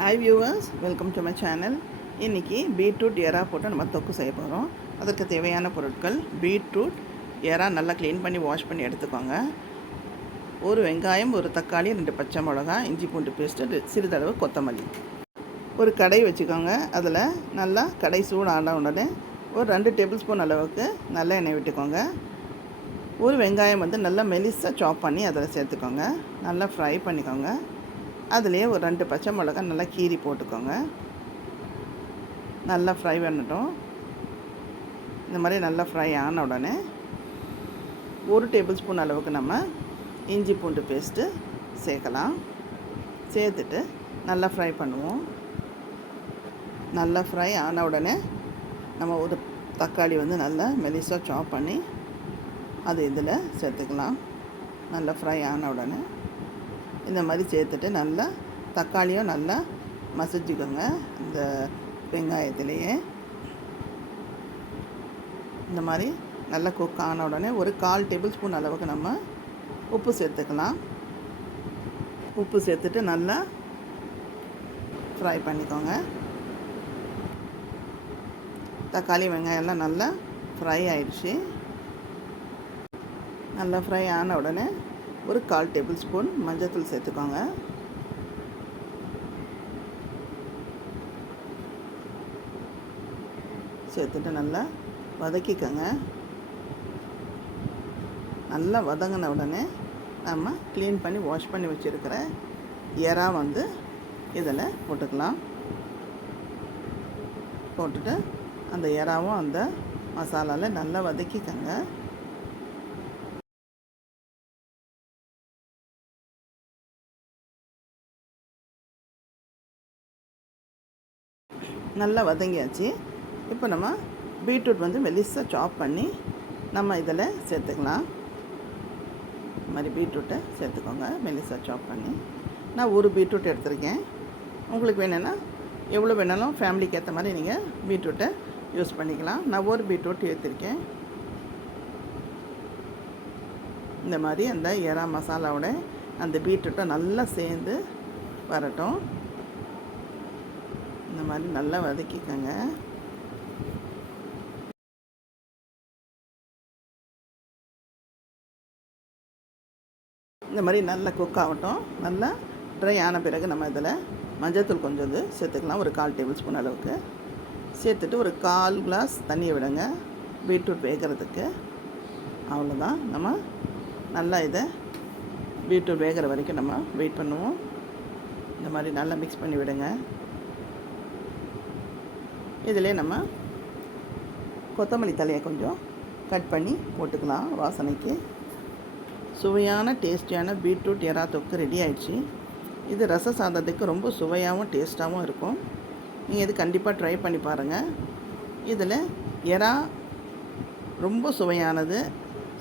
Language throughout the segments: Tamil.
Hi viewers welcome to my channel இன்றைக்கி பீட்ரூட் எறா போட்டு நம்ம தொக்கு செய்ய போகிறோம் அதற்கு தேவையான பொருட்கள் பீட்ரூட் எறா நல்லா க்ளீன் பண்ணி வாஷ் பண்ணி எடுத்துக்கோங்க. ஒரு வெங்காயம் ஒரு தக்காளி ரெண்டு பச்சை மிளகா இஞ்சி பூண்டு பேஸ்ட்டு சிறிதளவு கொத்தமல்லி. ஒரு கடை வச்சுக்கோங்க. அதில் நல்லா கடை சூடு ஆன உடனே ஒரு ரெண்டு டேபிள் ஸ்பூன் அளவுக்கு நல்லா எண்ணெய் விட்டுக்கோங்க. ஒரு வெங்காயம் வந்து நல்லா மெலிசாக சாப் பண்ணி அதில் சேர்த்துக்கோங்க. நல்லா ஃப்ரை பண்ணிக்கோங்க. அதுலேயே ஒரு ரெண்டு பச்சை மிளகா நல்லா கீரி போட்டுக்கோங்க. நல்லா ஃப்ரை பண்ணட்டும். இந்த மாதிரி நல்லா ஃப்ரை ஆன உடனே ஒரு டேபிள் ஸ்பூன் அளவுக்கு நம்ம இஞ்சி பூண்டு பேஸ்ட்டு சேர்க்கலாம். சேர்த்துட்டு நல்லா ஃப்ரை பண்ணுவோம். நல்லா ஃப்ரை ஆன உடனே நம்ம ஒரு தக்காளி வந்து நல்லா மெலிசாக சாப் பண்ணி அது இதில் சேர்த்துக்கலாம். நல்லா ஃப்ரை ஆன உடனே இந்த மாதிரி சேர்த்துட்டு நல்லா தக்காளியும் நல்லா மசிச்சுக்கோங்க. இந்த வெங்காயத்துலேயே. இந்த மாதிரி நல்லா குக் ஆன உடனே ஒரு கால் டேபிள் ஸ்பூன் அளவுக்கு நம்ம உப்பு சேர்த்துக்கலாம். உப்பு சேர்த்துட்டு நல்லா ஃப்ரை பண்ணிக்கோங்க. தக்காளி வெங்காயம்லாம் நல்லா ஃப்ரை ஆயிடுச்சு. நல்லா ஃப்ரை ஆன உடனே ஒரு கால் டேபிள் ஸ்பூன் மஞ்சள்தூள் சேர்த்துக்கோங்க. சேர்த்துட்டு நல்லா வதக்கிக்கோங்க. நல்லா வதங்கின உடனே நம்ம க்ளீன் பண்ணி வாஷ் பண்ணி வச்சுருக்கிற எறா வந்து இதில் போட்டுக்கலாம். போட்டுட்டு அந்த எறாவும் அந்த மசாலாவில் நல்லா வதக்கிக்கோங்க. நல்லா வதங்கியாச்சு. இப்போ நம்ம பீட்ரூட் வந்து மெலிசாக சாப் பண்ணி நம்ம இதில் சேர்த்துக்கலாம். இந்த மாதிரி பீட்ரூட்டை சேர்த்துக்கோங்க மெலிசாக சாப் பண்ணி. நான் ஒரு பீட்ரூட் எடுத்திருக்கேன். உங்களுக்கு வேணும்னா எவ்வளோ வேணாலும் ஃபேமிலிக்கு ஏற்ற மாதிரி நீங்கள் பீட்ரூட்டை யூஸ் பண்ணிக்கலாம். நான் ஒரு பீட்ரூட் எடுத்திருக்கேன். இந்த மாதிரி அந்த எறா மசாலாவோட அந்த பீட்ரூட்டை நல்லா சேர்ந்து வரட்டும். இந்த மாதிரி நல்லா வதக்கிக்கோங்க. இந்த மாதிரி நல்லா குக் ஆகட்டும். நல்லா ட்ரை ஆன பிறகு நம்ம இதில் மஞ்சள்தூள் கொஞ்சம் வந்து சேர்த்துக்கலாம். ஒரு கால் டேபிள் ஸ்பூன் அளவுக்கு. சேர்த்துட்டு ஒரு கால் கிளாஸ் தண்ணியை விடுங்க. பீட்ரூட் வேகிறதுக்கு. அவ்வளோதான் நம்ம நல்லா இதை பீட்ரூட் வேகிற வரைக்கும் நம்ம வெயிட் பண்ணுவோம். இந்த மாதிரி நல்லா மிக்ஸ் பண்ணி விடுங்க. இதிலே நம்ம கொத்தமல்லி தலையை கொஞ்சம் கட் பண்ணி போட்டுக்கலாம் வாசனைக்கு. சுவையான டேஸ்டியான பீட்ரூட் எறா தொக்கு ரெடி ஆயிடுச்சு. இது ரச சாதத்துக்கு ரொம்ப சுவையாகவும் டேஸ்ட்டாகவும் இருக்கும். நீங்கள் இது கண்டிப்பாக ட்ரை பண்ணி பாருங்கள் இதில் எறா ரொம்ப சுவையானது.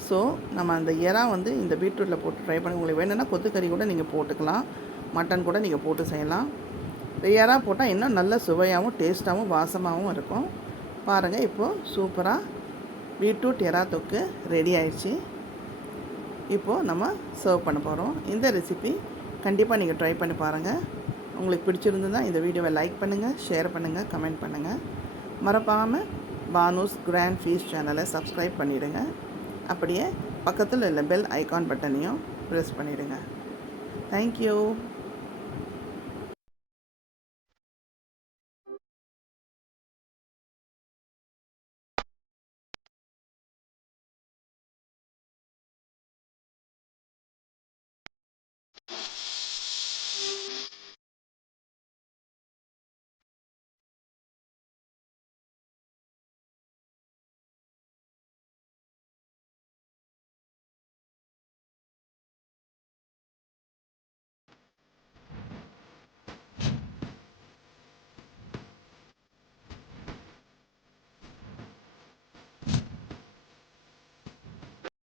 ஸோ நம்ம அந்த எறா வந்து இந்த பீட்ரூட்டில் போட்டு ட்ரை பண்ணி உங்களுக்கு வேணும்னா கொத்துக்கறி கூட நீங்கள் போட்டுக்கலாம். மட்டன் கூட நீங்கள் போட்டு செய்யலாம். எறா போட்டால் இன்னும் நல்ல சுவையாகவும் டேஸ்ட்டாகவும் வாசமாகவும் இருக்கும். பாருங்கள் இப்போது சூப்பராக பீட்ரூட் எறா தொக்கு ரெடி ஆயிடுச்சு. இப்போது நம்ம சர்வ் பண்ண போகிறோம் இந்த ரெசிபி கண்டிப்பாக நீங்கள் ட்ரை பண்ணி பாருங்கள் உங்களுக்கு பிடிச்சிருந்ததுன்னா இந்த வீடியோவை லைக் பண்ணுங்கள் ஷேர் பண்ணுங்கள் கமெண்ட் பண்ணுங்கள் மறப்பாமல் பானூஸ் கிராண்ட் ஃபீஸ் சேனலை சப்ஸ்கிரைப் பண்ணிவிடுங்க அப்படியே பக்கத்தில் உள்ள பெல் ஐகான் பட்டனையும் ப்ரெஸ் பண்ணிவிடுங்க தேங்க்யூ